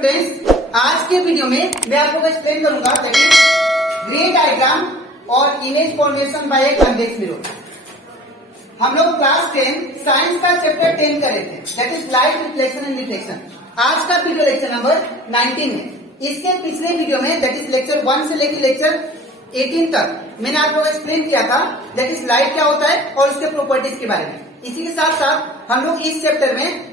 Friends, आज के video में मैं आपको एक्सप्लेन करूंगा दैट इज रे डायग्राम और image formation by a convex mirror. हम लोग क्लास 10 साइंस का चैप्टर 10 कर रहे थे that is light reflection and reflection. आज का वीडियो लेक्चर नंबर 19 है। इसके पिछले वीडियो में दैट इज लेक्चर 1 से लेकर लेक्चर 18 तक मैंने आप लोग एक्सप्लेन किया था दैट इज लाइट क्या होता है और उसके प्रॉपर्टीज के बारे में। इसी के साथ साथ हम लोग इस चैप्टर में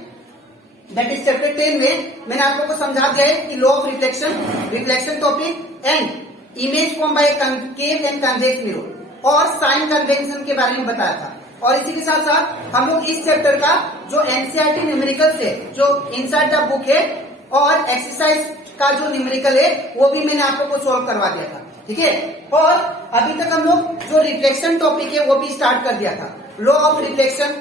दैट इज चैप्टर 10 में मैंने आप लोगों को समझा दिया है कि law of reflection, reflection topic and image form by concave and convex mirror और साइन कन्वेंशन के बारे में बताया था। और इसी के साथ साथ हम लोग इस चैप्टर का जो एनसीईआरटी न्यूमेरिकल्स है जो इनसाइड द बुक है और एक्सरसाइज का जो न्यूमेरिकल है वो भी मैंने आप लोग को सोल्व करवा दिया था, ठीक है। और अभी तक हम लोग जो रिफ्लेक्शन टॉपिक है वो भी स्टार्ट कर दिया था। Law of reflection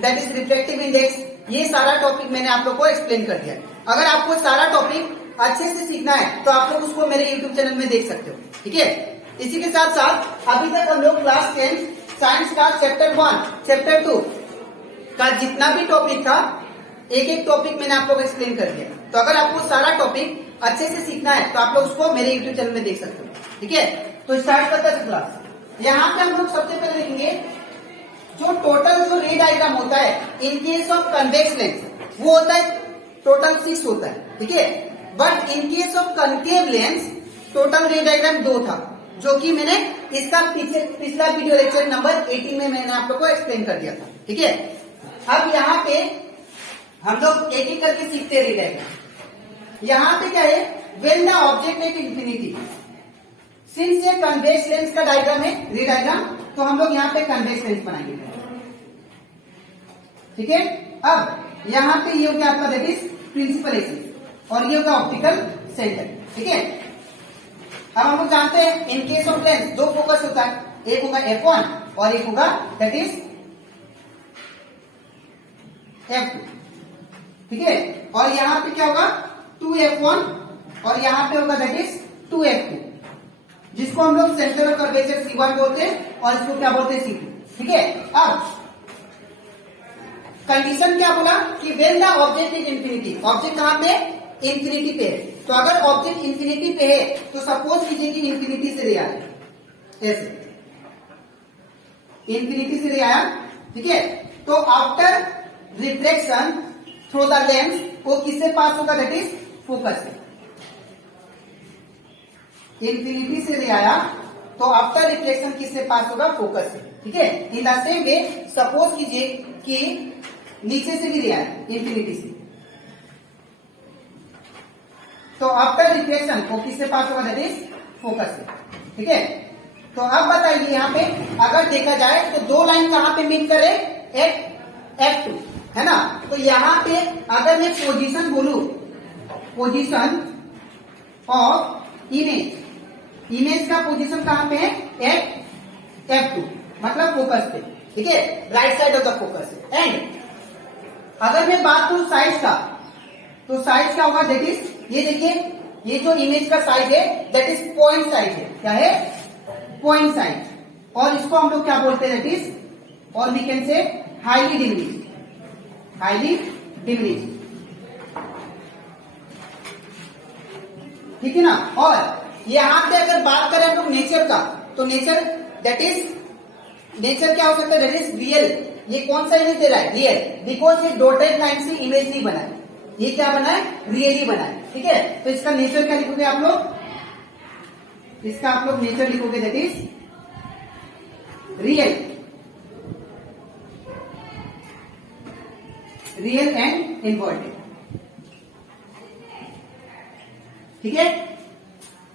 that is reflective index, ये सारा टॉपिक मैंने आप लोग को एक्सप्लेन कर दिया। अगर आपको सारा टॉपिक अच्छे से सीखना है तो आप लोग उसको मेरे यूट्यूब चैनल में देख सकते हो, ठीक है। इसी के साथ साथ अभी तक हम लोग क्लास 10 साइंस का चैप्टर 1, चैप्टर 2 का जितना भी टॉपिक था एक एक टॉपिक मैंने आप लोग एक्सप्लेन कर दिया। तो अगर आपको सारा टॉपिक अच्छे से सीखना है तो आप लोग उसको मेरे यूट्यूब चैनल में देख सकते हो, ठीक है। तो स्टार्ट करते हैं क्लास। यहाँ पे हम लोग सबसे पहले लिखेंगे जो टोटल जो रे डायग्राम होता है in case of convex lens वो होता है टोटल 6 होता है, ठीक है। But in case of concave lens total रे डायग्राम 2 था जो कि मैंने इसका पिछला वीडियो लेक्चर नंबर 18 में मैंने आप लोग को एक्सप्लेन कर दिया था, ठीक है। अब यहाँ पे हम लोग एक एक करके सीखते रे डायग्राम। यहाँ पे क्या है, when the object at infinity, since ये कन्वेक्स लेंस का डायग्राम है रे डायग्राम, तो हम लोग यहाँ पे कन्वेक्स लेंस बनाएंगे, ठीक है। अब यहाँ पे ये हो गया आपका दैट इज प्रिंसिपल एक्सिस और ये होगा ऑप्टिकल सेंटर, ठीक है। अब हम लोग जानते हैं इन केस ऑफ लेंस दो फोकस होता है, एक होगा F1 और एक होगा दैट इज F2, ठीक है। और यहाँ पे क्या होगा 2F1 और यहाँ पे होगा दैट इज 2F2 जिसको हम लोग सेंटर ऑफ कर्वेचर C1 बोलते हैं और इसको क्या बोलते हैं C2, ठीक है। अब कंडीशन क्या बोला कि when the object is infinity, object कहां पे इंफिनिटी पे है। तो अगर ऑब्जेक्ट इंफिनिटी पे है तो सपोज कीजिए कि इंफिनिटी से रे आया, ऐसे इंफिनिटी से रे आया, ठीक है। तो after reflection through the lens वो किससे पास होगा दैट इज फोकस से। इंफिनिटी से रे आया तो आफ्टर रिफ्लेक्शन किससे पास होगा, फोकस से, ठीक है। In the same way suppose कीजिए कि नीचे से भी रे आया इंफिनिटी से, तो आफ्टर रिफ्लेक्शन वो किससे पास होगा दैट इज फोकस से, ठीक है। तो अब बताइए यहाँ पे अगर देखा जाए तो दो लाइन कहां पे मीट करे, F2 है ना। तो यहाँ पे अगर मैं पोजीशन बोलू, पोजीशन ऑफ इमेज, इमेज का पोजीशन कहां पे है F2 मतलब फोकस पे, ठीक है, right side of the focus. And अगर मैं बात करूं साइज का तो साइज क्या होगा दैट इज, ये देखिए ये जो इमेज का साइज है दैट इज पॉइंट साइज है, क्या है पॉइंट साइज। और इसको हम लोग क्या बोलते हैं दैट इज, और we can say highly degrees, highly degrees, ठीक है ना। और यहां पे अगर बात करें हम लोग नेचर का तो नेचर दैट इज, नेचर क्या हो सकता है दैट इज रियल। ये कौन सा इमेज दे रहा है, रियल, बिकॉज ये डॉटेड लाइन से इमेज नहीं बना है, ये क्या बना है रियली बना है, ठीक है। तो इसका नेचर क्या लिखोगे आप लोग, इसका आप लोग नेचर लिखोगे that is real, real and inverted, ठीक है।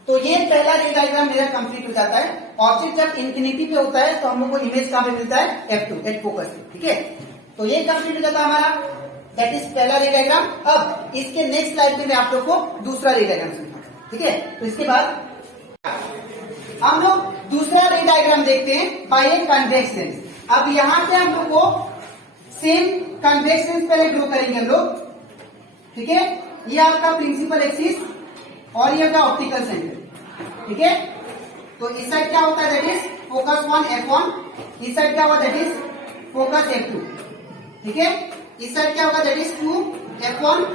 तो ये पहला रे डायग्राम मेरा कंप्लीट हो जाता है। ऑब्जेक्ट जब इंफिनिटी पे होता है तो हम लोग को इमेज कहां पे मिलता है F2 एट फोकस, ठीक है। तो ये कंप्लीट हो जाता है हमारा दैट इज पहला रे डायग्राम। अब इसके नेक्स्ट स्लाइड में मैं आप लोग को दूसरा रे डायग्राम समझाऊंगा, ठीक है। तो इसके बाद हम लोग दूसरा रे डायग्राम देखते हैं बाय ए कन्वेक्स लेंस। अब यहाँ पे हम लोग को सेम कन्वेक्स लेंस पहले ड्रॉ करेंगे हम लोग, ठीक है। ये आपका प्रिंसिपल एक्सिस और ये होगा ऑप्टिकल सेंटर, ठीक है। तो इस साइड क्या होता है दैट इज फोकस 1 F1, इस साइड क्या होगा दैट इज फोकस F2, ठीक है। इस साइड क्या होगा दैट इज 2 F1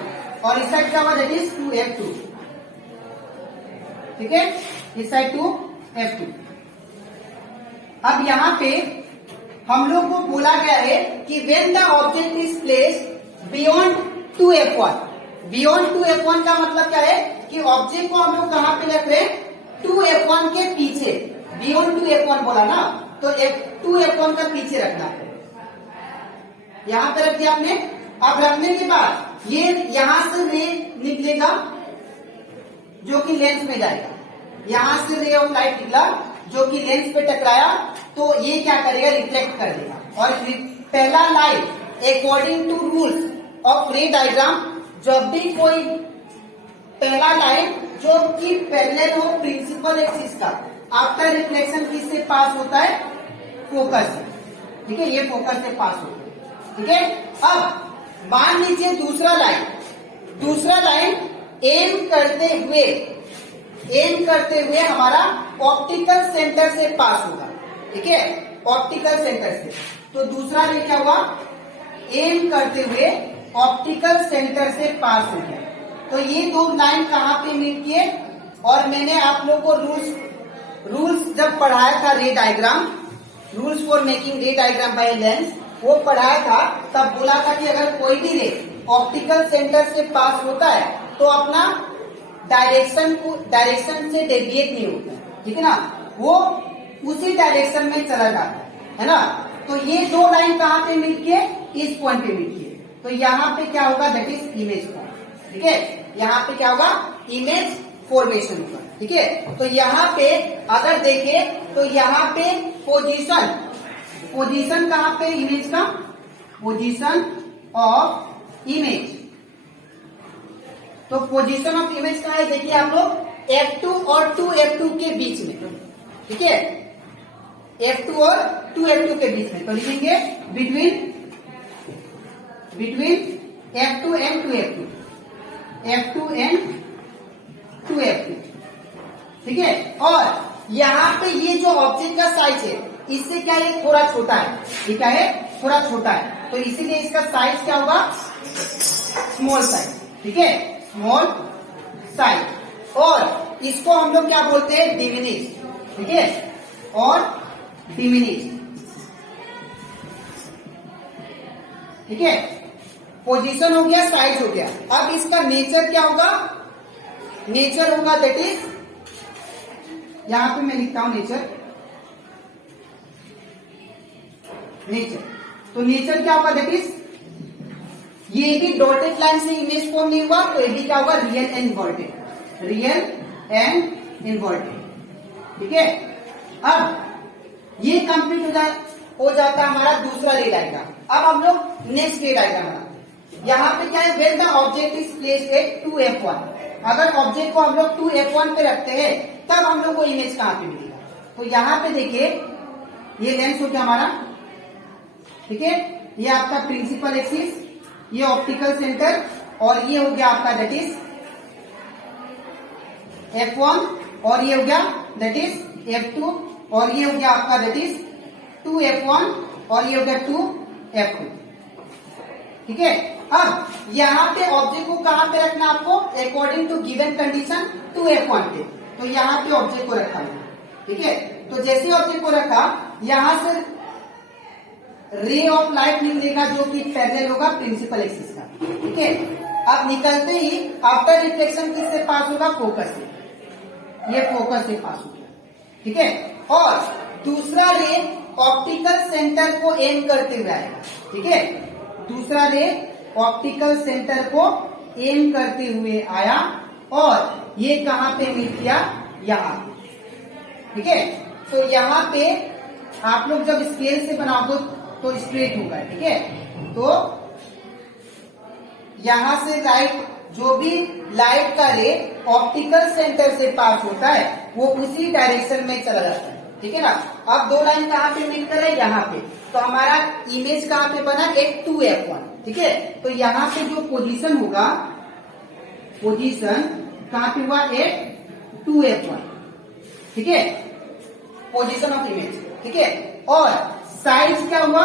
और इस साइड क्या हुआ, दैट इज 2f2। ठीक है, इस साइड 2f2। अब यहां पे हम लोग को बोला गया है कि when the object is placed beyond 2f1। Beyond 2f1 का मतलब क्या है कि ऑब्जेक्ट को हम लोग कहां पे रख रहे हैं, 2f1 के पीछे। बियॉन्ड 2f1 बोला ना, तो 2f1 का पीछे रखना है। यहां पे रख दिया आपने। अब रखने के बाद ये यहां से रे निकलेगा जो कि लेंस में जाएगा। यहां से रे ऑफ लाइट निकला जो कि लेंस पे टकराया, तो ये क्या करेगा, रिफ्लेक्ट कर देगा। और पहला light according to rules of ray diagram, जब भी कोई पहला लाइट जो कि पैरेलल हो प्रिंसिपल एक्सिस का, आफ्टर रिफ्लेक्शन किससे पास होता है, फोकस से। ठीक है, ये फोकस से पास होता है। ठीक है, अब मान लीजिए दूसरा लाइन एम करते हुए हमारा ऑप्टिकल सेंटर से पास होगा। ठीक है, ऑप्टिकल सेंटर से। तो दूसरा रे क्या हुआ, एम करते हुए ऑप्टिकल सेंटर से पास हो गया। तो ये दो लाइन कहां पे मीट किए, और मैंने आप लोग को रूल्स जब पढ़ाया था रे डायग्राम, रूल्स फॉर मेकिंग रे डायग्राम बाय लेंस, वो पढ़ाया था। तब बोला था कि अगर कोई भी रे ऑप्टिकल सेंटर से पास होता है तो अपना डायरेक्शन से डेविएट नहीं होता। ठीक है ना, वो उसी डायरेक्शन में चला जाता है ना। तो ये दो लाइन कहां पे मिल किए, इस पॉइंट पे मिल किए। तो यहाँ पे क्या होगा, दैट इज इमेज फॉर्म। ठीक है, यहाँ पे क्या होगा, इमेज फॉर्मेशन होगा। ठीक है, तो यहाँ पे अगर देखें तो यहाँ पे पोजीशन कहां पे, इमेज का पोजीशन ऑफ इमेज। तो पोजीशन ऑफ इमेज कहां है, देखिए आप लोग, F2 और 2F2 के बीच में। ठीक है, F2 और 2F2 के बीच में। तो लिखेंगे between F2 and 2F2, F2 and 2F2। ठीक है, और यहाँ पे ये जो ऑब्जेक्ट का साइज है, इससे क्या है, थोड़ा छोटा है। ये क्या है, थोड़ा छोटा है। तो इसीलिए इसका साइज क्या होगा, स्मॉल साइज। ठीक है, स्मॉल साइज। और इसको हम लोग क्या बोलते हैं, डिमिनिश। ठीक है, और डिमिनिश। ठीक है, पोजीशन हो गया, साइज हो गया। अब इसका नेचर क्या होगा, नेचर होगा दैट इज, यहां पे मैं लिखता हूं नेचर। तो नेचर क्या होगा, दैट इज, ये भी डॉटेड लाइन से इमेज फॉर्म नहीं हुआ, तो ये भी क्या होगा, real and inverted. Real and inverted. ठीक है, अब ये कंप्लीट हो जाता है हमारा दूसरा रे डायग्राम। अब हम लोग नेक्स्ट रे डायग्राम बनाते। यहाँ पे क्या है, when the object is placed at 2F1। अगर ऑब्जेक्ट को हम लोग 2F1 पे रखते हैं तब हम लोग को इमेज कहां पे मिलेगा। तो यहाँ पे देखिए, ये लेंस हो गया हमारा। ठीक है, ये आपका प्रिंसिपल एक्सिस, ये ऑप्टिकल सेंटर, और ये हो गया आपका दैट इज F1, और ये हो गया दैट इज F2, और ये हो गया आपका दैट इज 2F1, और ये हो गया 2F2। ठीक है, अब यहाँ पे ऑब्जेक्ट को कहां पे रखना आपको, according to given condition 2F1 पे। तो यहाँ पे ऑब्जेक्ट को रखा है। ठीक है, तो जैसे ऑब्जेक्ट को रखा, यहां से रे ऑफ लाइट निकलेगा जो कि पैरेलल होगा प्रिंसिपल एक्सिस का। ठीक है, अब निकलते ही आफ्टर रिफ्लेक्शन किससे पास होगा, फोकस से। ये फोकस से पास हो गया। ठीक है, और दूसरा रे ऑप्टिकल सेंटर को एम करते हुए आएगा। ठीक है, दूसरा रे ऑप्टिकल सेंटर को एम करते हुए आया, और ये कहां पे मीट किया, यहां। ठीक है, तो यहां पे आप लोग जब स्केल से बनाओगे तो स्ट्रेट होगा। ठीक है, तो यहां से लाइट, जो भी लाइट का रे ऑप्टिकल सेंटर से पास होता है वो उसी डायरेक्शन में चला जाता है। ठीक है ना। अब दो लाइन कहां पे मिल कर है, यहाँ पे। तो हमारा इमेज कहां पे बना, एक 2F1। ठीक है, तो यहाँ पे जो पोजीशन होगा, पोजीशन कहां पे हुआ, एक 2F1। ठीक है, पोजीशन ऑफ इमेज। ठीक है, और साइज क्या हुआ,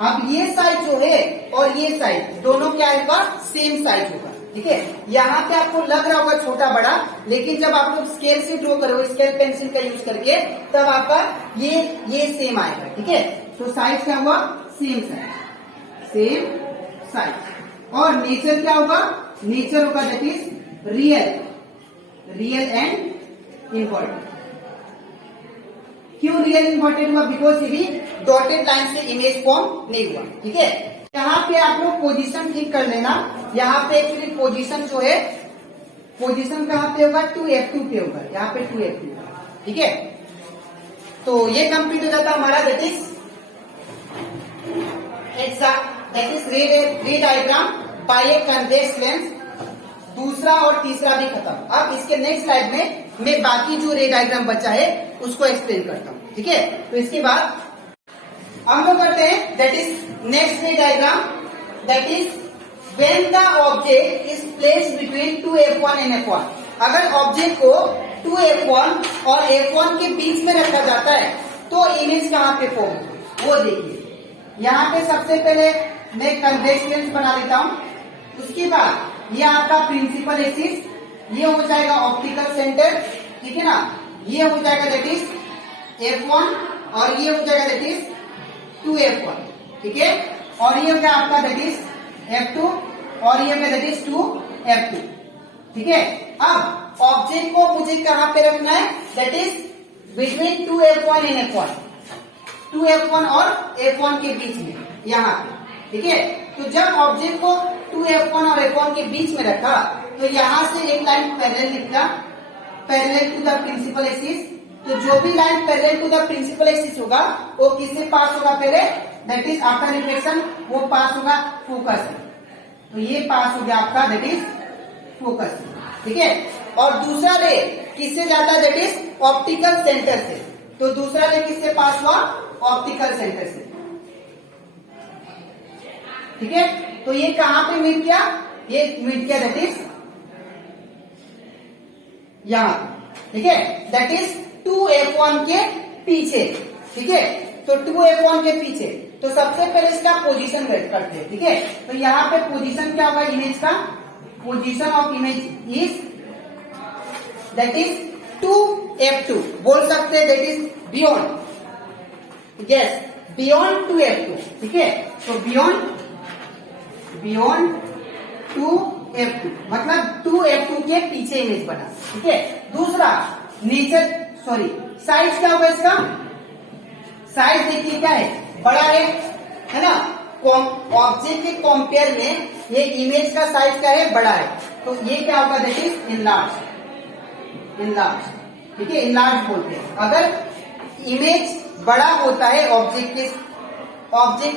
अब ये साइज जो है और ये साइज दोनों क्या होगा, सेम साइज होगा। ठीक है। यहाँ पे आपको लग रहा होगा छोटा बड़ा, लेकिन जब आप लोग स्केल से ड्रॉ करोगे, स्केल पेंसिल का यूज करके, तब आपका ये सेम आएगा। ठीक है, तो साइज क्या हुआ, सेम साइज, सेम साइज। और नेचर क्या होगा, नेचर होगा that is real, real and important. क्यों रियल इम्पोर्टेंट हुआ, बिकॉज ये भी डॉटेड लाइन से इमेज फॉर्म नहीं हुआ। ठीक है, यहाँ पे आप लोग पोजीशन ठीक कर लेना। यहाँ पे एक्चुअली पोजीशन जो है, पोजीशन कहाँ पे होगा, 2F2 पे होगा, यहाँ पे 2F2। ठीक है, तो ये कंप्लीट हो जाता हमारा that is ray diagram by a convex lens. दूसरा और तीसरा भी खत्म। अब इसके नेक्स्ट स्लाइड में मैं बाकी जो रे डायग्राम बचा है उसको एक्सप्लेन करता हूँ। ठीक है, तो इसके बाद हम लोग करते हैं दैट इज नेक्स्ट रे diagram, that is when the object is placed between 2F1 and F1। अगर ऑब्जेक्ट को 2F1 और F1 के बीच में रखा जाता है तो इमेज कहाँ पे फॉर्म होगी, वो देखिए। यहाँ पे सबसे पहले मैं कन्वेक्स लेंस बना लेता हूँ। उसके बाद ये आपका प्रिंसिपल एक्सिस, ये हो जाएगा ऑप्टिकल सेंटर। ठीक है ना, ये हो जाएगा दैट इज F1 और ये हो जाएगा दैट इज 2F1। ठीक है, और ये हो गया आपका दैट इज F2 और ये हो गया दैट इज 2F2। ठीक है, अब ऑब्जेक्ट को मुझे कहां पे रखना है, that is between 2F1 and F1, 2F1 और F1 के बीच में, यहाँ पे। ठीक है, तो जब ऑब्जेक्ट को 2F1 और F1 के बीच में रखा तो यहां से एक लाइन पैरेलल लिखा, parallel to the principal axis. तो जो भी line parallel to the principal axis होगा वो किससे पास होगा, पहले दैट इज आफ्टर रिफ्लेक्शन वो पास होगा फोकस से। तो ये पास हो गया आपका दैट इज फोकस। ठीक है, और दूसरा रे किससे जाता है, दैट इज ऑप्टिकल सेंटर से। तो दूसरा रे किससे पास हुआ, ऑप्टिकल सेंटर से। ठीक है, तो ये कहां पे मीट किया, ये मीट किया दैट इज यहां। ठीक है, दैट इज 2F1 के पीछे। ठीक है, तो 2F1 के पीछे, तो सबसे पहले इसका पोजीशन वेट करते हैं। ठीक है, तो यहाँ पे पोजीशन क्या होगा इमेज का, position of image is that is 2F2, बोल सकते हैं that is beyond, yes beyond 2F2। ठीक है, तो बियॉन्ड 2F2 मतलब 2F2 के पीछे इमेज बना। ठीक है, दूसरा नेचर सॉरी साइज क्या होगा इसका, साइज देखिए क्या है, बड़ा है ना। ऑब्जेक्ट के कंपेयर में ये इमेज का साइज क्या है, बड़ा है। तो ये क्या होगा, दैट इज इनलार्ज, इनलार्ज। ठीक है, इनलार्ज बोलते हैं। अगर इमेज बड़ा होता है ऑब्जेक्ट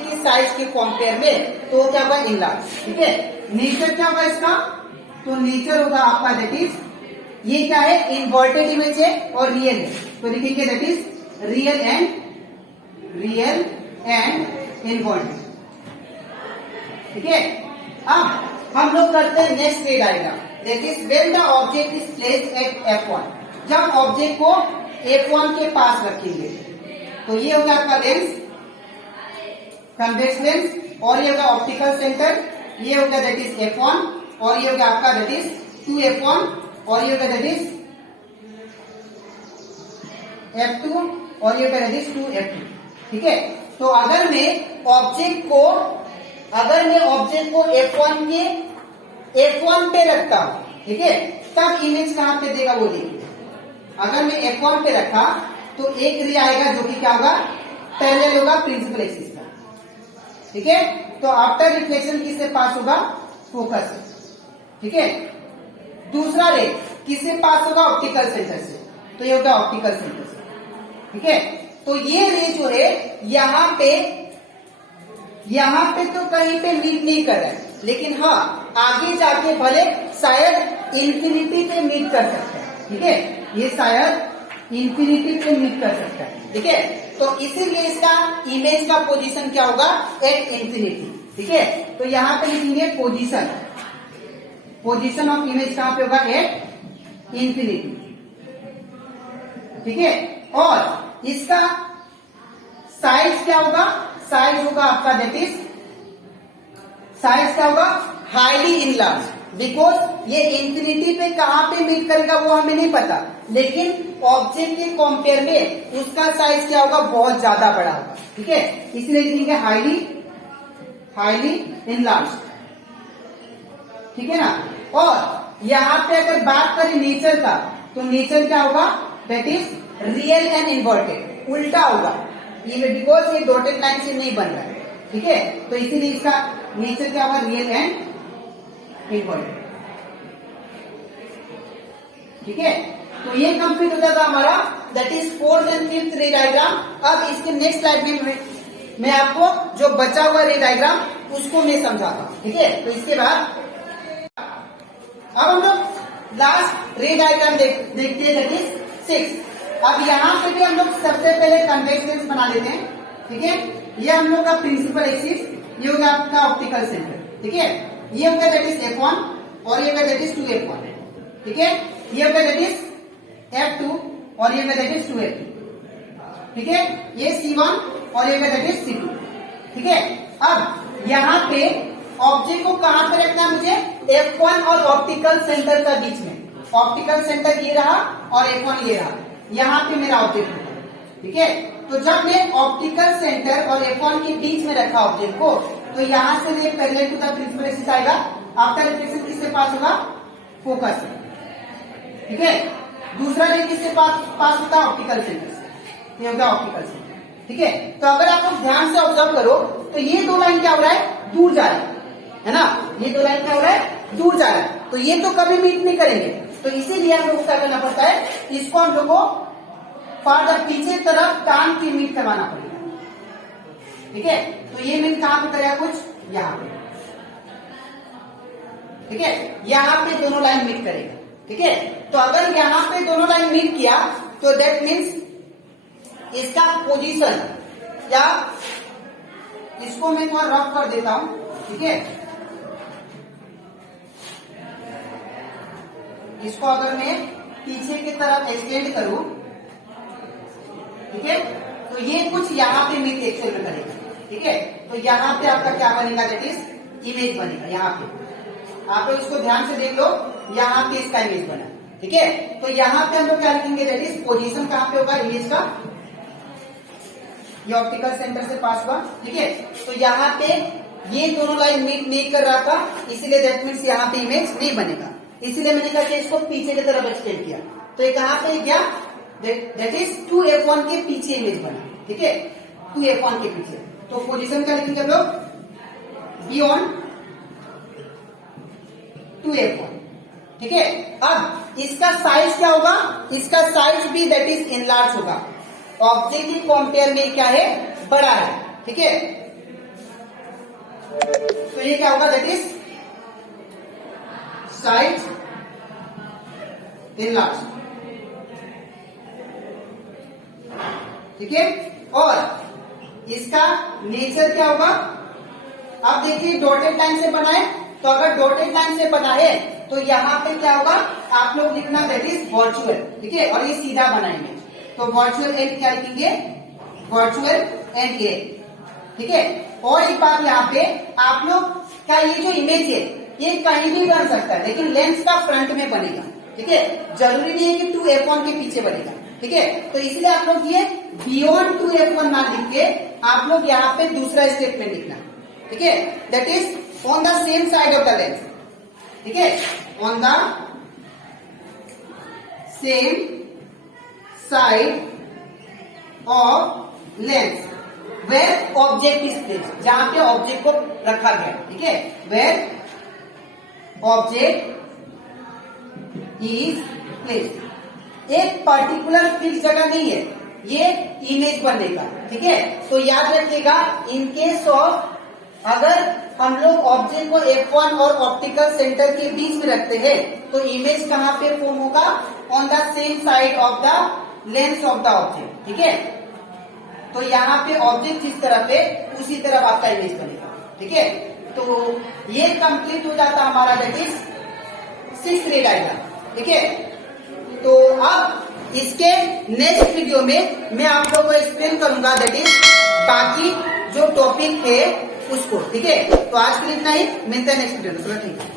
के साइज के कंपेयर में तो क्या होगा, इनलार्ज। ठीक है, नेचर क्या होगा इसका, तो नेचर होगा आपका दैट इज, ये क्या है, इन्वर्टेड इमेज है और रियल है, तो लिखेंगे that is real and inverted. ठीक है, अब हम लोग करते हैं नेक्स्ट रे diagram, that is when the object is placed at F1। जब ऑब्जेक्ट को F1 के पास रखेंगे तो ये होगा आपका लेंस, कन्वेक्स लेंस, और ये होगा ऑप्टिकल सेंटर, ये होगा दैट इज F1 और ये होगा आपका दैट इज 2F1 और ये होगा दैट इज F2 और ये होगा दैट इज 2F2। ठीक है, तो अगर मैं ऑब्जेक्ट को F1 पे रखता हूं, ठीक है, तब इमेज कहां पे देगा वो देखिए। अगर मैं F1 पे रखा तो एक रे आएगा जो कि क्या होगा, पैरेलल होगा प्रिंसिपल एक्सिस का। ठीक है, तो आफ्टर रिफ्लेक्शन किससे पास होगा, फोकस से। ठीक है, दूसरा रे किससे पास होगा, ऑप्टिकल सेंटर से, तो ये होगा ऑप्टिकल सेंटर से। ठीक है, तो ये रे जो है यहाँ पे तो कहीं पे मीट नहीं कर रहा है, लेकिन हाँ आगे जाके भले शायद इन्फिनिटी पे मीट कर सकता है। ठीक है, ये शायद इन्फिनिटी पे मीट कर सकता है। ठीक है, तो इसीलिए इसका इमेज का पोजीशन क्या होगा, एट इन्फिनिटी। ठीक है, तो यहाँ पे लिखेंगे पोजीशन ऑफ इमेज कहां पे होगा, एट इन्फिनिटी। ठीक है, और इसका साइज क्या होगा, साइज होगा आपका दैट इज, साइज क्या होगा, हाईली इनलार्ज। बिकॉज ये इंफिनिटी पे कहां पे मीट करेगा वो हमें नहीं पता, लेकिन ऑब्जेक्ट के कंपेयर में उसका साइज क्या होगा, बहुत ज्यादा बड़ा होगा। ठीक है, इसलिए लिखेंगे हाईली इनलार्ज। ठीक है ना। और यहां पे अगर बात करें नेचर का, तो नेचर क्या होगा, that is real and inverted, उल्टा होगा ये, बिकॉज ये डॉटेड लाइन से नहीं बन रहा है। ठीक है, तो इसीलिए इसका नेचर क्या होगा, रियल एंड इन्वर्टेड। ठीक है, तो ये कंप्लीट हो जाता हमारा, that is fourth and fifth रे डायग्राम। अब इसके नेक्स्ट स्लाइड में मैं आपको जो बचा हुआ रे डायग्राम उसको मैं समझाता हूं। ठीक है, तो इसके बाद अब हम लोग लास्ट रे डायग्राम देखते हैं, दैट इज 6। अब यहाँ पे भी हम लोग सबसे पहले कन्वेक्स लेंस बना लेते हैं। ठीक है, ये हम लोग का प्रिंसिपल एक्सिस, ये होगा आपका ऑप्टिकल सेंटर। ठीक है, ये होगा दैट इज F1 और ये होगा दैट इज 2F1। ठीक है, ये होगा दैट इज F2 और ये होगा दैट इज 2F2। ठीक है, ये C1 और ये होगा दैट इज C2। ठीक है, अब यहाँ पे ऑब्जेक्ट को कहां पे रखना है मुझे, F1 और ऑप्टिकल सेंटर का बीच में। ऑप्टिकल सेंटर ये रहा और F1 ये रहा, यहाँ पे मेरा ऑब्जेक्ट होगा। ठीक है, तो जब मैं ऑप्टिकल सेंटर और F1 के बीच में रखा ऑब्जेक्ट को, तो यहां से ये parallel to the principal axis आएगा। आफ्टर रिफ्लेक्शन किससे पास होगा, फोकस से। ठीक है, दूसरा रे किससे पास होता है, ऑप्टिकल सेंटर से, ये होगा ऑप्टिकल सेंटर। ठीक है, तो अगर आप लोग ध्यान से ऑब्जर्व करो तो ये दो लाइन क्या हो रहा है, दूर जा रहा है ना, ये दो लाइन क्या हो रहा है, दूर जा रहा है, तो ये तो कभी मीट नहीं करेंगे। तो इसीलिए हम लोग को क्या करना पड़ता है, इसको हम लोग को फार्दर पीछे तरफ टांग के मीट करवाना पड़ेगा। ठीक है, तो ये मीट कहां पे करेगा, कुछ यहां पे। ठीक है, यहां पे दोनों लाइन मीट करेगा। ठीक है, तो अगर यहां पे दोनों लाइन मीट किया तो दैट मीन्स इसका पोजीशन, या इसको मैं थोड़ा रफ कर देता हूं। ठीक है, इसको अगर मैं पीछे की तरफ एक्सटेंड करूं, ठीक है, तो ये कुछ यहाँ पे मीट एक्सेल में करेगा। ठीक है, तो यहाँ पे आपका क्या बनेगा, दैट इज इमेज बनेगा। यहाँ पे आप लोग इसको ध्यान से देख लो, यहाँ पे इसका इमेज बना। ठीक है, तो यहाँ पे हम लोग क्या लिखेंगे, दैट इज पोजीशन कहाँ पे होगा इमेज का, ये ऑप्टिकल सेंटर से पास हुआ। ठीक है, तो यहाँ पे ये दोनों लाइन मीट नहीं कर रहा था, इसीलिए दैट मीन्स यहाँ पे इमेज नहीं बनेगा। इसीलिए मैंने कहा कि इसको पीछे की तरफ एक्सटेंड किया, तो ये कहां पे गया, दैट इज 2F1 के पीछे इमेज बना। ठीक है, 2F1 के पीछे, तो पोजीशन क्या लिखेंगे हम लोग, बियॉन्ड 2F1। ठीक है, अब इसका साइज क्या होगा, इसका साइज भी दैट इज इनलार्ज होगा, ऑब्जेक्ट के कंपेयर में क्या है, बड़ा है। ठीक है, तो ये क्या होगा, दैट इज साइज इनलार्ज। ठीक है, और इसका नेचर क्या होगा, आप देखिए डॉटेड लाइन से बना है, तो अगर डॉटेड लाइन से बना है तो यहाँ पे क्या होगा, आप लोग लिखना दैट इज वर्चुअल। ठीक है, और ये सीधा बनाएंगे, तो वर्चुअल एंड क्या लिखेंगे, वर्चुअल एंड ए। ठीक है, और एक बात यहाँ पे आप लोग क्या, ये जो इमेज है ये कहीं भी बन सकता है, लेकिन लेंस का फ्रंट में बनेगा। ठीक है, जरूरी नहीं है कि 2F1 के पीछे बनेगा। ठीक है, तो इसलिए आप लोग ये बियॉन्ड 2F1 ना लिख के आप लोग यहाँ पे दूसरा स्टेटमेंट लिखना। ठीक है, that is on the same side of the lens. ठीक है, on the same side of lens where object is placed, जहां पे ऑब्जेक्ट को रखा गया। ठीक है, वेयर ऑब्जेक्ट इज प्लेस्ड, एक पर्टिकुलर फिक्स जगह नहीं है, ये इमेज बनने का। ठीक है, तो याद रखिएगा, इन केस ऑफ अगर हम लोग ऑब्जेक्ट को F1 और ऑप्टिकल सेंटर के बीच में रखते हैं तो इमेज कहां पे फॉर्म होगा, on the same side of the lens of the object. ठीक है, तो यहाँ पे ऑब्जेक्ट जिस तरफ है उसी तरफ आपका इमेज बनेगा। ठीक है, तो ये कंप्लीट हो जाता हमारा दैट इज 6th रे डायग्राम। ठीक है, तो अब इसके नेक्स्ट वीडियो में मैं आप लोगों को एक्सप्लेन करूंगा दैट इज बाकी जो टॉपिक है उसको। ठीक है, तो आज के लिए इतना ही, मिलते हैं नेक्स्ट वीडियो में। चलो ठीक है।